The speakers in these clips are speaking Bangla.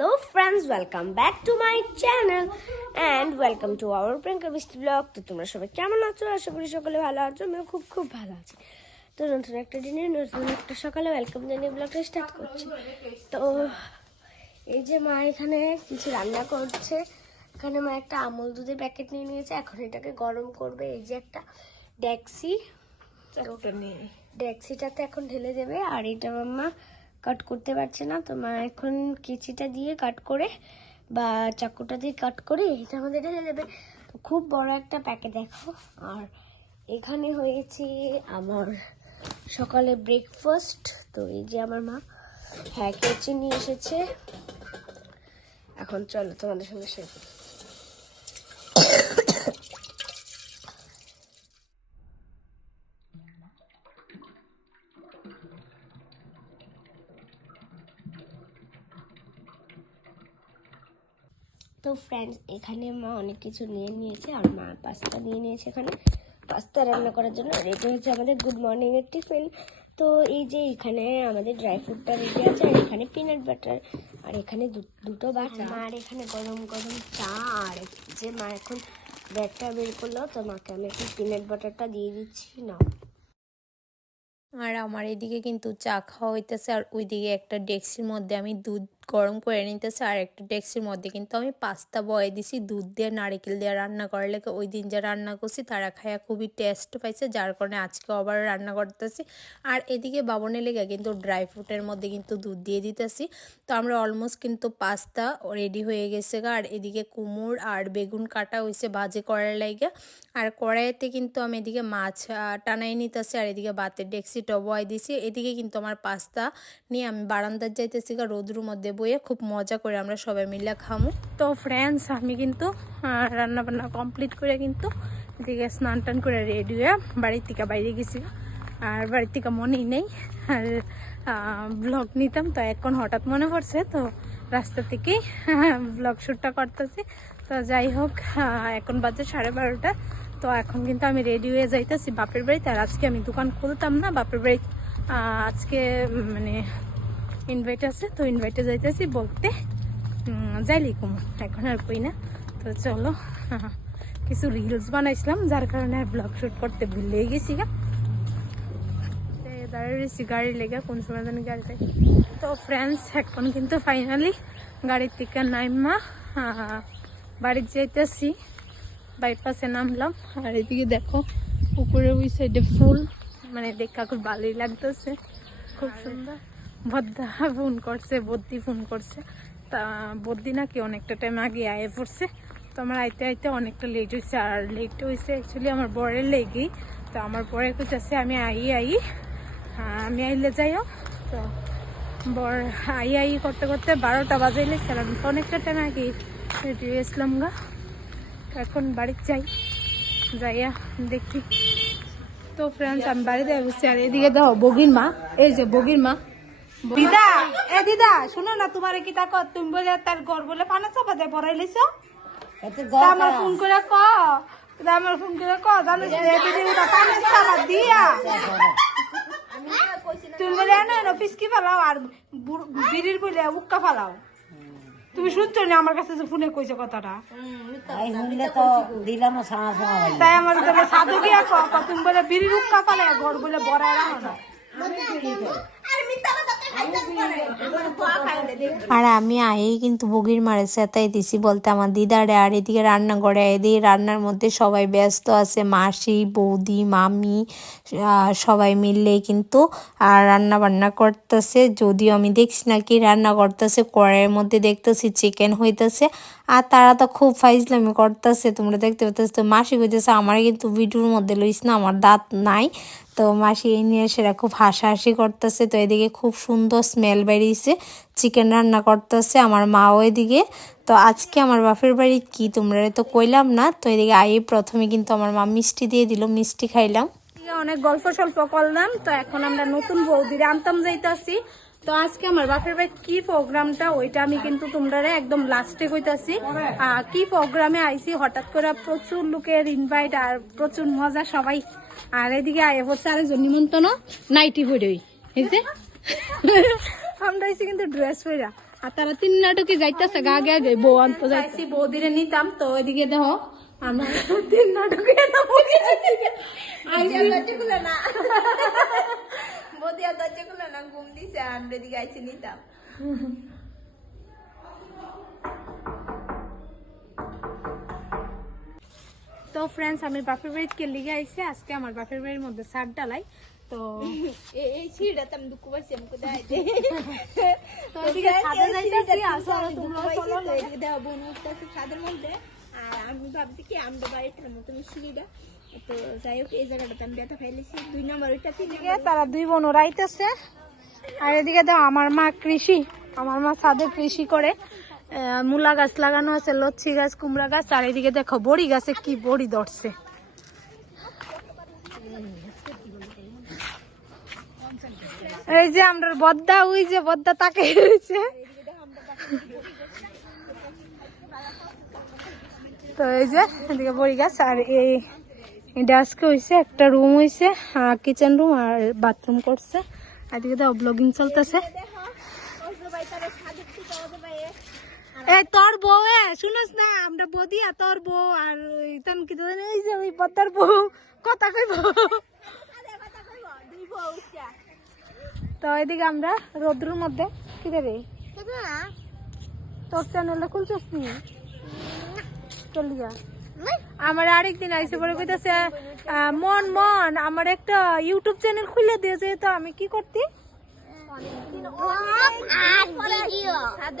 Hello friends, welcome back to my channel and welcome to our Priyanka Bishti vlog. তো তোমরা সবাই কেমন আছো? আশা করি সকলে ভালো আছো। আমিও খুব ভালো আছি। তো নতুন একটা দিনে নতুন একটা সকালে ওয়েলকাম জানিয়ে ব্লগটা স্টার্ট করছি। তো এই যে মা এখানে কিছু রান্না করছে। এখানে মা একটা আমুল দুধের প্যাকেট নিয়ে নিয়েছে, এখন এটাকে গরম করবে। এই যে একটা ডেক্সি, ডেক্সিটাতে এখন ঢেলে দেবে। আর এটা মাম্মা কাট করতে পারছে না, তো মা এখন কেচিটা দিয়ে কাট করে বা চাকুটা দিয়ে কাট করে এটার মধ্যে ঢেলে দেবে। তো খুব বড় একটা প্যাকেট দেখো। আর এখানে হয়েছে আমার সকালে ব্রেকফাস্ট। তো এই যে আমার মা কেচি নিয়ে এসেছে। এখন চলো তোমাদের সঙ্গে শেয়ার করি। তো ফ্রেন্ডস, এখানে মা অনেক কিছু নিয়ে নিয়েছে। আর মা পাস্তা নিয়ে নিয়েছে এখানে পাস্তা রান্না করার জন্য। আর এটা হচ্ছে আমাদের গুড মর্নিং এর টিফিন। তো এই যে এখানে আমাদের ড্রাই ফ্রুটটা রেডি আছে, আর এখানে পিনাট বাটার, আর এখানে দুটো বাটা, আর এখানে গরম গরম চা। আর যে মা এখন ব্রেডটা বের করলো, তো মাকে আমি এখন পিনাট বাটারটা দিয়ে দিচ্ছি না। আর আমার এদিকে কিন্তু চা খাওয়া হইতেছে, আর ওইদিকে একটা ডেক্সির মধ্যে আমি দুধ গরম করে নিতেছে, আর একটা ডেক্সির মধ্যে কিন্তু আমি পাস্তা বয়ে দিছি দুধ দিয়ে নারকেল দিয়ে রান্না করার লেগে। ওই দিন যা রান্না করছি তারা খায়া খুবই টেস্ট পাইছে, যার কারণে আজকে আবার রান্না করতেছি। আর এদিকে বাবনের লেগে কিন্তু ড্রাই ফ্রুটের মধ্যে কিন্তু দুধ দিয়ে দিতেছি। তো আমরা অলমোস্ট কিন্তু পাস্তা রেডি হয়ে গেছে গা। আর এদিকে কুমড় আর বেগুন কাটা হয়েছে ভাজি করার লাগে। আর কড়াইতে কিন্তু আমি এদিকে মাছ টানাই নিতেছি, আর এদিকে ভাতের ডেক্সিটা বয় দিছি। এদিকে কিন্তু আমার পাস্তা নিয়ে আমি বারান্দার যাইতেছি গা রোদ্রুর মধ্যে বইয়ে, খুব মজা করে আমরা সবাই মিলে খামু। তো ফ্রেন্ডস, আমি কিন্তু রান্না বান্না কমপ্লিট করে কিন্তু এদিকে স্নান টান করে রেডি হয়ে বাড়ির থেকে বাইরে গেছি। আর বাড়ির থেকে মনেই নেই আর ব্লগ নিতাম, তো এখন হঠাৎ মনে পড়ছে, তো রাস্তা থেকেই ব্লগ শ্যুটটা করতেছি। তো যাই হোক, এখন বাজে 12:30। তো এখন কিন্তু আমি রেডি হয়ে যাইতেছি বাপের বাড়িতে। আর আজকে আমি দোকান খুলতাম না, বাপের বাড়ি আজকে মানে ইনভাইট আছে, তো ইনভাইটে যাইতেছি বলতে যাইলি কুম, এখন আর কই না। তো চলো, কিছু রিলস বানাইছিলাম, যার কারণে ব্লগ শ্যুট করতে ভুলেই গেছি গা। দাঁড়িয়েছি গাড়ি লেগে, কোন সময় জানি গাড়িতে। তো ফ্রেন্ডস, এখন কিন্তু ফাইনালি গাড়ির থেকে নাইমা বাড়ির যাইতেছি, বাইপাসে নামলাম। আর এদিকে দেখো উপরে ওই সাইডে ফুল, মানে দেখা খুব ভালোই লাগতেছে, খুব সুন্দর। বদ্দা ফোন করছে, বদ্দি ফোন করছে, তা বদ্দি নাকি অনেকটা টাইম আগে আয়ে পড়ছে। তো আমার আইতে আইতে অনেকটা লেট হয়েছে। আর লেট হয়েছে অ্যাকচুয়ালি আমার বরের লেগেই। তো আমার বরে কইতেছে আমি আমি আইলে যাইও। তো বর আই করতে করতে 12টা বাজাইলে ছিলাম, তো অনেকটা টাইম আগে রেডি হয়েছিলাম গা। এখন বাড়িতে যাইয়া দেখি। তো ফ্রেন্ডস, আমি বাড়িতে বসছি। আর এদিকে দেখো বগির মা, এই যে বগির মা। দিদা, দিদা শুনো না, তোমার কি তা তুমি বলে তার ঘর বলে পানা চাপা দিয়ে পড়াই লিছ। আমার ফোন করে জানিস পানের চাপা দিয়া তুমি বলে এনো পিসকি ফালাও আর বিড়ির বলে উক্কা ফালাও। তুমি শুনছো না আমার কাছে ফোনে কইছে কথাটা? তাই আমার সাধু গিয়া তুমি বলে বিড়ির উক্কা ফালে ঘর বলে বড়াই রাখো না। আর আমি আয়েই কিন্তু বগির মারে চেতাই দিছি বলতে আমার দিদারে। আর এদিকে রান্না করে, এদিকে রান্নার মধ্যে সবাই ব্যস্ত আছে, মাসি, বৌদি, মামি সবাই মিললেই কিন্তু আর রান্না বান্না করতেছে। যদিও আমি দেখছি না কি রান্না করতেছে, কড়াইয়ের মধ্যে দেখতেছি চিকেন হইতেছে। আর তারা তো খুব ফাইজলামি করতেছে, তোমরা দেখতে পাচ্ছ। তো মাসি কইতেছে আমার কিন্তু ভিডিওর মধ্যে লইস না, আমার দাঁত নাই। তো মাসি এই নিয়ে সেটা খুব হাসাহাসি করতেছে। তো এদিকে খুব সুন্দর স্মেল বেরিয়েছে, চিকেন রান্না করতেছে আমার মাও এদিকে। তো আজকে আমার বাপের বাড়ি কি তোমরা তো কইলাম না। তো এদিকে প্রথমে কিন্তু আমার মা মিষ্টি দিয়ে দিল, মিষ্টি খাইলাম, অনেক গল্প সল্প করলাম। তো এখন আমরা নতুন বৌদিরে আনতাম যাইতাছি। তো আজকে আমার বাপের বাড়ি কি প্রোগ্রামটা ওইটা আমি কিন্তু তোমরা একদম লাস্টে কইতাছি কি প্রোগ্রামে আইছি। হঠাৎ করে প্রচুর লোকের ইনভাইট আর প্রচুর মজা সবাই। আর এদিকে আয়ে পড়ছে আরেকজন নিমন্ত্রণ, নাইটি পরে আমরা আইছি কিন্তু ড্রেস পরা। আর তারা 3 নাটকে যাইতেছে আগে আগে বউ আনতে যাইছি বৌদিরে নিতাম তো ওইদিকে দেখো আমরা 3 নাটকে না বসে আছি বদিয়া দরজা খুলে না ঘুম দিছে আমরা দিকে আইছি নিতাম। তো ফ্রেন্ডস আমি বাপের বাড়িতে লিগে আইছি আজকে আমার বাপের বাড়ির মধ্যে ছাদ ডালাই তো এই ছিড়াতে আমি দুঃখ পাইছি আমাকে দেয় দে তো এদিকে ছাদে যাইতাছি আসলে তোমরা চলো এদিকে দেওয়া বোন উঠতেছে ছাদের মধ্যে আর আমি ভাবছি কি আমরা বাড়িটার মতো সিঁড়িটা তো যাই হোক এই জায়গাটাতে আমি ব্যথা ফেলেছি 2 নম্বর ওইটা 3 এদিকে তারা দুই বোন রাইতেছে আর এদিকে দেখো আমার মা কৃষি আমার মা ছাদে কৃষি করে মূলা গাছ লাগানো আছে লচ্ছি গাছ কুমড়া গাছ আর এদিকে দেখো বড়ি গাছে কি বড়ি ধরছে এই যে আমরা বদ্দা ওই যে বদ্দা তাকে রয়েছে তো এই যে এদিকে বড়ি গাছ আর এই এটা আজকে হয়েছে একটা রুম হয়েছে কিচেন রুম আর বাথরুম করছে আর এদিকে দেখো ব্লগিং চলতেছে এই তোর বউ শুনস না আমরা বদিয়া তোর বউ আর ইতান কি এই যে ওই বদ্দার বউ কথা কইব তো এদিকে আমরা রোদ্রুর মধ্যে কি দেবে তোর চ্যানেলটা খুলছস নি চলি যা আমার আরেকদিন আইসে পরে কইতাছে মন মন আমার একটা ইউটিউব চ্যানেল খুলে দিয়েছে তো আমি কি করতি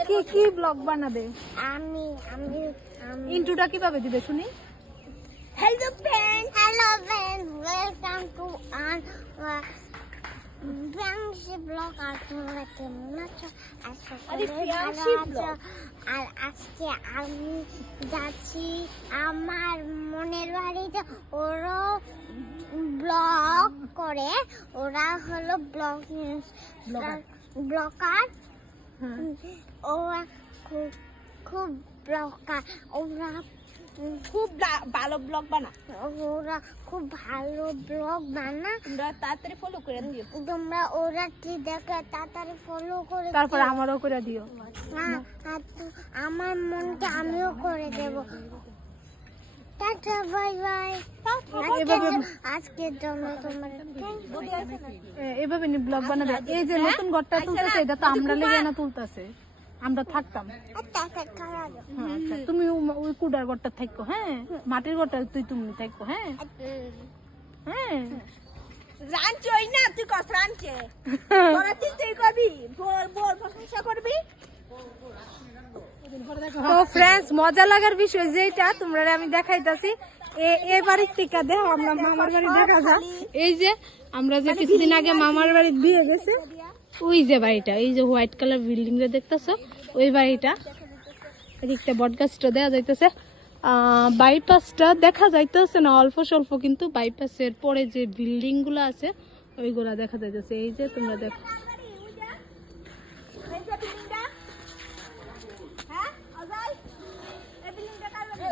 কি কি ব্লগ বানাবে আমি ইন্ট্রোটা কিভাবে দিবে শুনি Hello friends, welcome to our friendship vlog. আর তোমরা কেমন আছো? আশা করি ভালো আছো। আর আজকে আমি যাচ্ছি আমার মনের বাড়িতে ওরা ব্লগ করে ওরা হলো ব্লগার ওরা খুব ব্লগার ওরা খুব ভালো ব্লগ বানা ওরা খুব ভালো ব্লগ বানা তোমরা তাড়াতাড়ি ফলো করে দিও তোমরা ওরা কি দেখে তাড়াতাড়ি ফলো করে তারপর আমারও করে দিও আর আমার মনকে আমিও করে দেব টাটা বাই বাই আজকের জন্য তোমার এভাবে ব্লগ বানাবে এই যে নতুন ঘরটা তুলতেছে এটা তো আমরা লেগে না তুলতেছে আমরা থাকতাম আচ্ছা তুমি ওই কুডার ঘরটা থাকো হ্যাঁ মাটির ঘরটা তুমি থাকো হ্যাঁ হ্যাঁ রাঞ্চই না তুই কস রাঞ্চে তোরা তুই করবি বল প্রশংসা করবি তো ফ্রেন্ডস মজা লাগার বিষয় যেটা তোমরা আমি দেখাইতাছি এই বাড়ির থেকে দেখো আমরা মামার বাড়ি দেখা যাক এই যে আমরা যে কিছুদিন আগে মামার বাড়ি বিয়ে গেছে ওই যে বাড়িটা এই যে হোয়াইট কালার বিল্ডিং টা দেখতেছো ওই বাড়িটা এদিকটা বটগাছটা দেখা যাইতেছে বাইপাসটা দেখা যাইতেছে না অল্প স্বল্প কিন্তু বাইপাসের পরে যে বিল্ডিং গুলো আছে ওইগুলা দেখা যাইতেছে এই যে তোমরা দেখো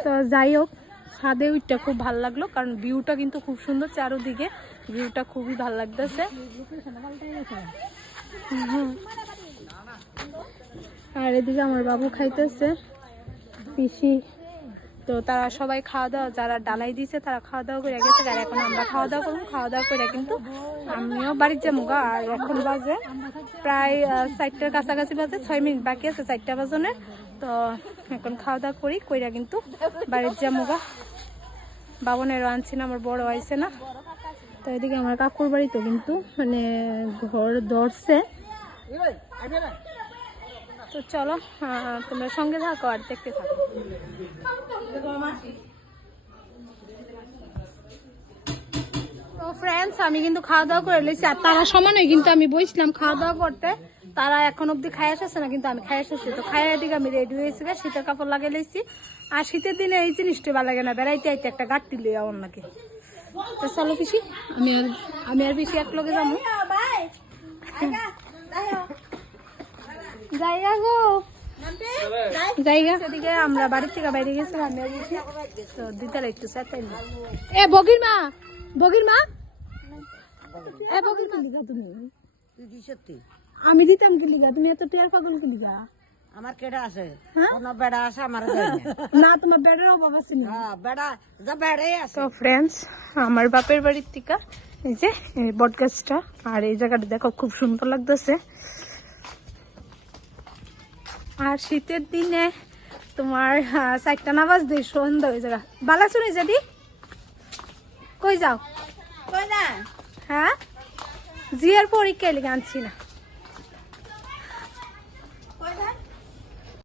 তো যাই হোক ছাদে ওইটা খুব ভালো লাগলো কারণ ভিউটা কিন্তু খুব সুন্দর চারোদিকে ভিউটা খুবই ভালো লাগতেছে আর এদিকে আমার বাবু খাইতেছে পিসি তো তারা সবাই খাওয়া দাওয়া যারা ডালাই দিয়েছে তারা খাওয়া দাওয়া করে গেছে আর এখন আমরা খাওয়া দাওয়া করবো খাওয়া দাওয়া করে কিন্তু আমিও বাড়ির যাবো গা আর এখন বাজে প্রায় 4টার কাছাকাছি বাজে 6 মিনিট বাকি আছে 4টা বাজনের তো এখন খাওয়া দাওয়া করি কইরা কিন্তু বাড়ির যাবো গা বাবনেরও আনছি না আমার বড় আইছে না তো এদিকে আমার কাকুর বাড়ি তো কিন্তু মানে ঘর ধরছে তো চলো তোমরা সঙ্গে থাকো আর দেখতে থাকো তো ফ্রেন্ডস আমি কিন্তু খাওয়া দাওয়া করে লেছি আর তারা সমানে কিন্তু আমি বসছিলাম খাওয়া দাওয়া করতে তারা এখন অব্দি খাই এসেছে না কিন্তু আমি খাই এসেছি তো খাইয়া দিকে আমি রেডি হয়েছি শীতের কাপড় লাগিয়ে লেছি আর শীতের দিনে এই জিনিসটা ভালো লাগে না বেড়াইতে আইতে একটা গাড়ি লিয়ে আমার নাকি তো চলো পিসি আমি আর পিসি এক লগে যাবো জায়গা গো জায়গা সেদিকে আমরা বাড়ির থেকে বাইরে গেছিলাম আমি আর পিসি তো দিতে একটু সাথে এ বগির মা এ বগির কি লিখা তুমি আমি দিতাম কি লিখা তুমি এত টিয়ার পাগল কি লিখা আমার কেডা আছে হ্যাঁ? কোন বেড়া আছে আমার যায় না না তোমার বেডের অভাব আছে না হ্যাঁ বেড়া যা বেড়াই আছে তো ফ্রেন্ডস আমার বাপের বাড়ির থেকে এই যে এই বট গাছটা আর এই জায়গাটা দেখো খুব সুন্দর লাগতেছে আর শীতের দিনে তোমার 4টা না বাজতে সন্ধ্যা হয়ে যাবে বালা শুনে যাবি কই যাও কই না হ্যাঁ জিয়ার পরীক্ষা এলে আনছি না